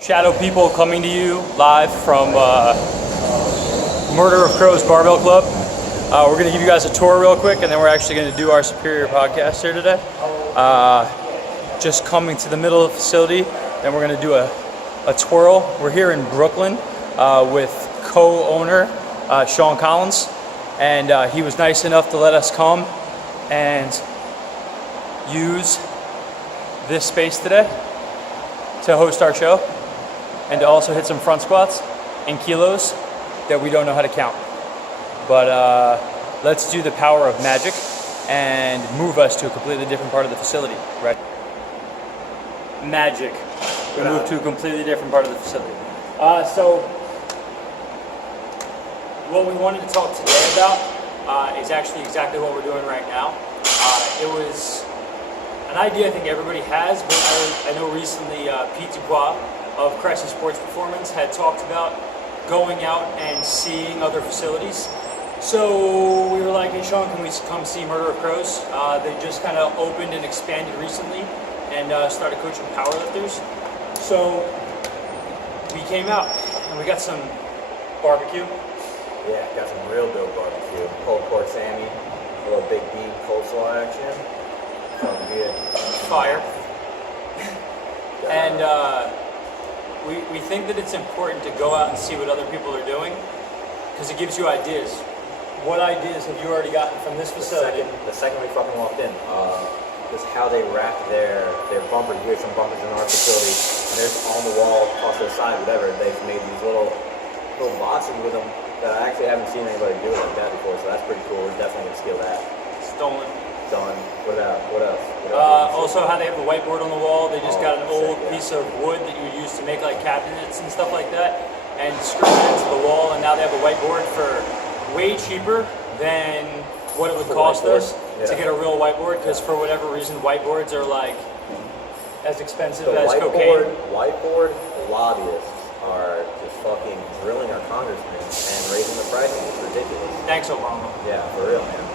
Shadow people coming to you live from Murder of Crows Barbell Club. We're going to give you guys a tour real quick, and then we're actually going to do our Superior podcast here today. Just coming to the middle of the facility, then we're going to do a twirl. We're here in Brooklyn with co-owner Sean Collins, and he was nice enough to let us come and use this space today to host our show, and to also hit some front squats in kilos that we don't know how to count. But let's do the power of magic and move us to a completely different part of the facility, right? Magic. We move to a completely different part of the facility. So what we wanted to talk today about is actually exactly what we're doing right now. It was an idea I think everybody has, but I know recently Pete Dubois of Cressy Sports Performance had talked about going out and seeing other facilities. So we were like, hey Sean, can we come see Murder of Crows? They just kind of opened and expanded recently and started coaching powerlifters. So we came out and we got some barbecue. Yeah, got some real dope barbecue. Pulled pork Sammy, a little big beef coleslaw action. Good. Fire. And we think that it's important to go out and see what other people are doing because it gives you ideas. What ideas have you already gotten from this facility? The second we fucking walked in, was how they wrap their bumpers. We have some bumpers in our facility, and there's on the wall, across the side, whatever. They've made these little boxes with them that I actually haven't seen anybody do like that before, so that's pretty cool. We're definitely gonna steal that. Stolen. Done. What else? Also, how they have the whiteboard on the wall. They just got an old piece of wood that you would use to make like cabinets and stuff like that, and screw it into the wall. And now they have a whiteboard for way cheaper than what it would cost us to get a real whiteboard. Because for whatever reason, whiteboards are like as expensive as cocaine. Whiteboard lobbyists are just fucking drilling our congressmen and raising the pricing. It's ridiculous. Thanks, Obama. Yeah, for real, man.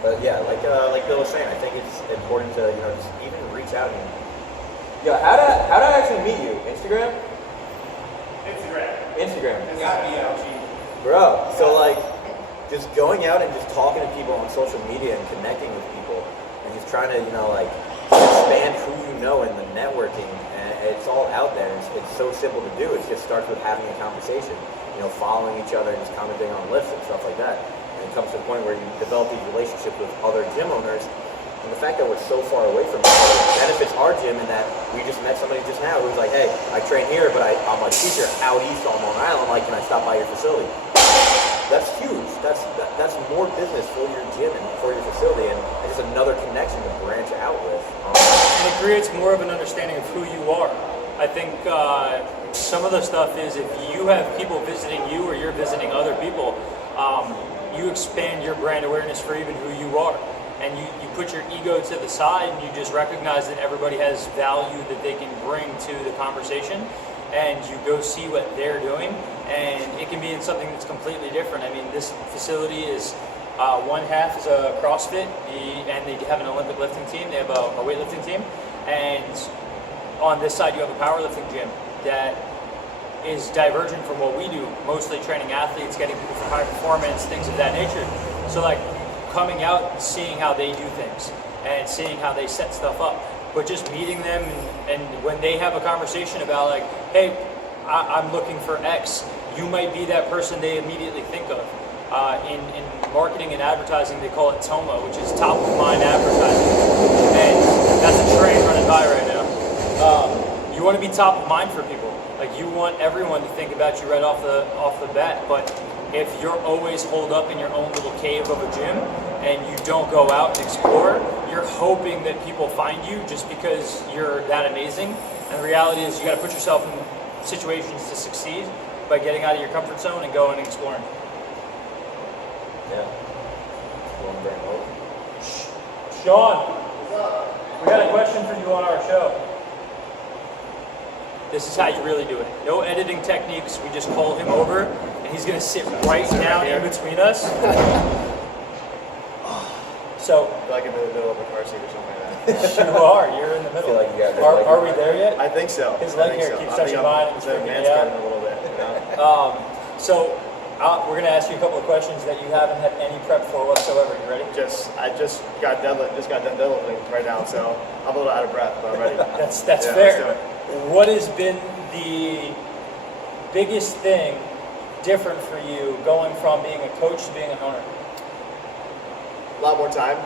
But yeah, like Bill was saying, I think it's important to just even reach out and how did I actually meet you? Instagram. It's got me out, bro. So like, just going out and just talking to people on social media and connecting with people and just trying to expand who you know in the networking, and it's all out there. It's so simple to do. It just starts with having a conversation, following each other and just commenting on lifts and stuff like that. And it comes to the point where you develop these relationships with other gym owners, and the fact that we're so far away from each other benefits our gym in that we just met somebody just now who's like, hey, I train here, but I'm a teacher out east on Long Island. Like, can I stop by your facility? That's huge. That's more business for your gym and for your facility, and it's just another connection to branch out with. And it creates more of an understanding of who you are. I think some of the stuff is if you have people visiting you or you're visiting other people, you expand your brand awareness for even who you are. And you put your ego to the side and you just recognize that everybody has value that they can bring to the conversation, and you go see what they're doing, and it can be in something that's completely different. I mean, this facility is one half is a CrossFit, and they have an Olympic lifting team. They have a weightlifting team, and on this side you have a powerlifting gym that is divergent from what we do, mostly training athletes, getting people for high performance, things of that nature. So like coming out and seeing how they do things and seeing how they set stuff up, but just meeting them and when they have a conversation about like, hey, I'm looking for X, you might be that person they immediately think of. In marketing and advertising, they call it TOMA, which is top of mind advertising, and that's a train running by right now. You want to be top of mind for people. Like, you want everyone to think about you right off the bat, but if you're always holed up in your own little cave of a gym and you don't go out and explore, you're hoping that people find you just because you're that amazing. And the reality is you got to put yourself in situations to succeed by getting out of your comfort zone and going and exploring. Yeah. Sean, we got a question for you on our show. This is how you really do it. No editing techniques. We just call him over, and he's going to sit right down in between us. So, like in the middle of a car seat or something like that. You are. You're in the middle. feel like you got this Are we there yet? I think so. His I leg think hair so. keeps I touching think mine I'm and sort of freaking me out. manspreading a little bit. You know? We're gonna ask you a couple of questions that you haven't had any prep for whatsoever. You ready? I just got done deadlifting right now, so I'm a little out of breath, but I'm ready. That's Yeah, fair. let's What has been the biggest thing different for you going from being a coach to being an owner? A lot more time.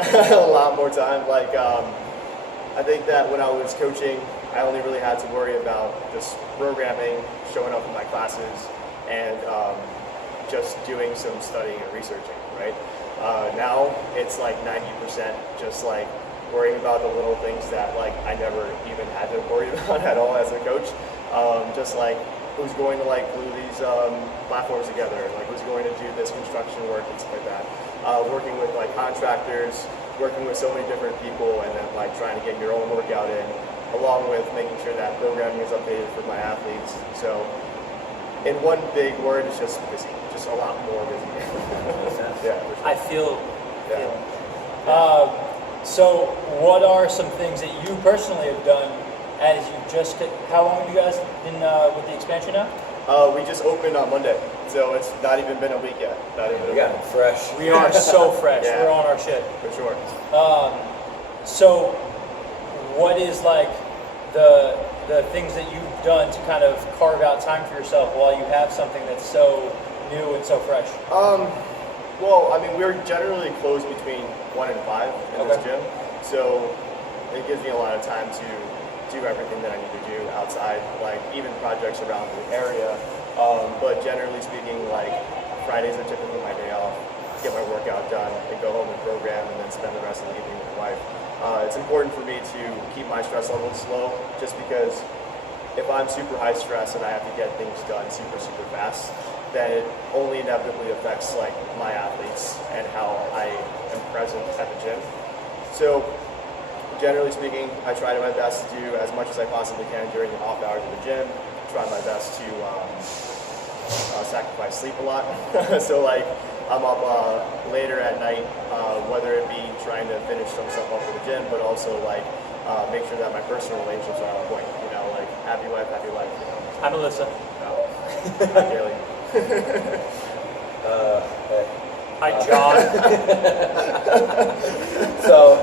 A lot more time. Like, I think that when I was coaching, I only really had to worry about just programming, showing up in my classes, and just doing some studying and researching, right? Now it's like 90% just like worrying about the little things that like I never even had to worry about at all as a coach. Just like who's going to like glue these platforms together, like who's going to do this construction work and stuff like that. Working with like contractors, working with so many different people, and then like trying to get your own workout in, along with making sure that programming is updated for my athletes. So in one big word, it's just busy, just a lot more busy. Yeah, for sure. I feel. Yeah. So, what are some things that you personally have done as you just? How long have you guys been with the expansion now? We just opened on Monday, so it's not even been a week yet. Not even We got fresh. We are so fresh. Yeah. We're on our shit. for sure. So, what is like the things that you've done to kind of carve out time for yourself while you have something that's so new and so fresh? Well, I mean, we're generally closed between 1 and 5 in this Okay. gym, so it gives me a lot of time to do everything that I need to do outside, like even projects around the area. But generally speaking, like Fridays are typically my day off, get my workout done, and go home and program, and then spend the rest of the evening with my wife. It's important for me to keep my stress levels low, just because if I'm super high stress and I have to get things done super fast, then it only inevitably affects like my athletes and how I am present at the gym. So generally speaking, I try to my best to do as much as I possibly can during the off hours of the gym. Try my best to sacrifice sleep a lot. So like I'm up later at night, whether it be trying to finish some stuff up for the gym, but also like make sure that my personal relationships are on point. You know, like happy wife, happy life. You know. Hi, Melissa. Hi, Kaylee. Hi, John. So,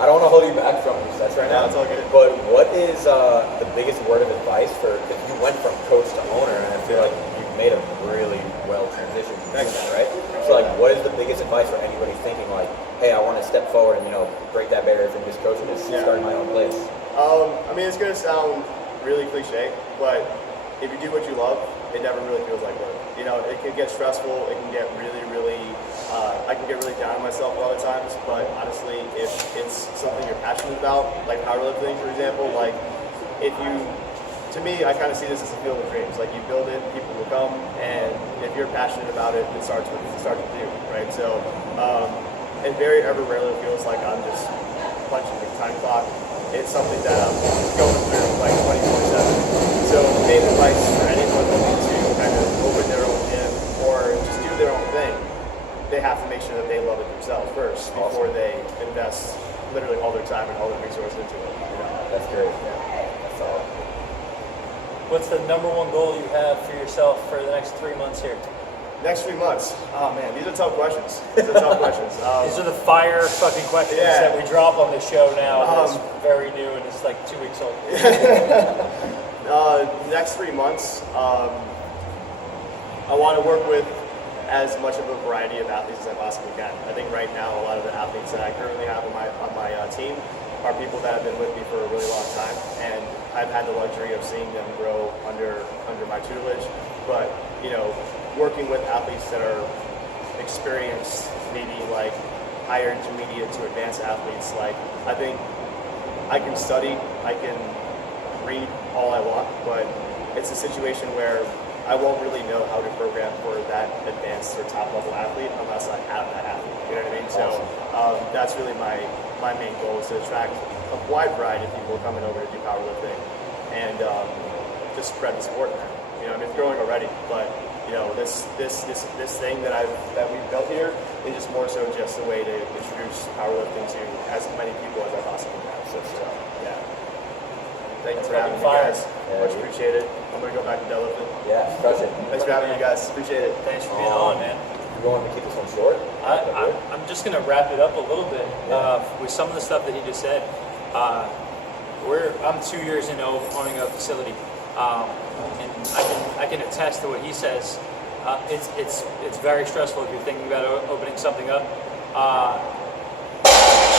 I don't want to hold you back from your sets right now. It's all good. But what is the biggest word of advice for, because you went from coach to owner, and I feel like you've made a really well transition from doing that, right? So, like, what is the biggest advice for anybody thinking, like, hey, I want to step forward and, you know, break that barrier from just coaching to starting my own place? I mean, it's going to sound really cliche, but if you do what you love, it never really feels like work. You know, it can get stressful, it can get really, I can get really down on myself a lot of times, but honestly, if it's something you're passionate about, like powerlifting, for example, like if you, to me, I kind of see this as a field of dreams. Like you build it, people will come, and if you're passionate about it, it starts with you, right? So, it very ever rarely feels like I'm just punching the time clock. It's something that I'm going through like 24/7. So, main advice for anyone looking to kind of open their own gym or just do their own thing, they have to make sure that they love it themselves first before they invest literally all their time and all their resources into it. You know? That's great. That's all. What's the number one goal you have for yourself for the next 3 months here? Next 3 months. Oh man, these are tough questions. These are tough questions. These are the fire fucking questions Yeah. that we drop on the show now. It's very new and it's like 2 weeks old. Next 3 months, I want to work with as much of a variety of athletes as I possibly can. I think right now a lot of the athletes that I currently have on my team are people that have been with me for a really long time, and I've had the luxury of seeing them grow under my tutelage. But you know, working with athletes that are experienced, maybe like higher intermediate to advanced athletes, like I think I can study, I can read all I want, but it's a situation where I won't really know how to program for that advanced or top level athlete unless I have that athlete. You know what I mean? So that's really my main goal, is to attract a wide variety of people coming over to do powerlifting and just spread the sport, man. You know, I mean, it's growing already, but you this thing that we've built here is just more so just a way to introduce powerlifting to as many people as I possibly can. So yeah. Thank you for having me, guys. Much appreciated. I'm gonna go back to deadlifting. Yeah, crush it. Thanks for having me, guys. Appreciate it. Thanks for being on, man. You want to keep this one short? I'm just going to wrap it up a little bit with some of the stuff that he just said. I'm 2 years into owning a facility, and I can attest to what he says. It's very stressful if you're thinking about opening something up.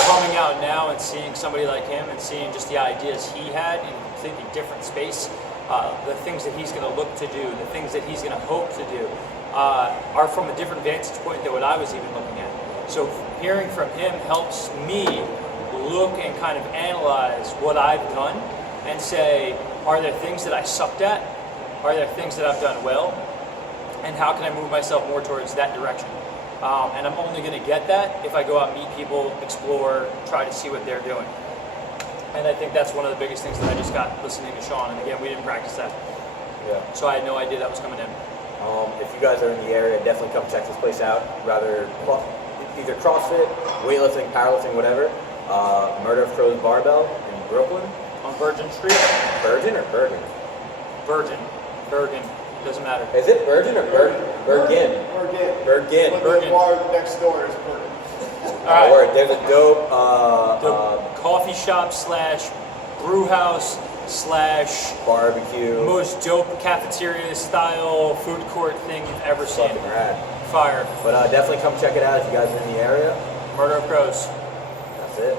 Coming out now and seeing somebody like him and seeing just the ideas he had in a completely different space, the things that he's going to look to do, the things that he's going to hope to do, are from a different vantage point than what I was even looking at. So hearing from him helps me look and kind of analyze what I've done and say, are there things that I sucked at? Are there things that I've done well? And how can I move myself more towards that direction? And I'm only going to get that if I go out and meet people, explore, try to see what they're doing. And I think that's one of the biggest things that I just got listening to Sean. And again, we didn't practice that. Yeah. So I had no idea that was coming in. If you guys are in the area, definitely come check this place out. Either CrossFit, weightlifting, powerlifting, whatever. Murder of Crows Barbell in Brooklyn. On Virgin Street? Virgin or Bergen? Bergen. Doesn't matter. Is it Virgin or Bergen? Bergen. The bar next door is Bergen. All right. There's a dope coffee shop / brew house / barbecue. most dope cafeteria style food court thing you've ever seen. Fucking rad. Fire. But definitely come check it out if you guys are in the area. Murder of Crows. That's it.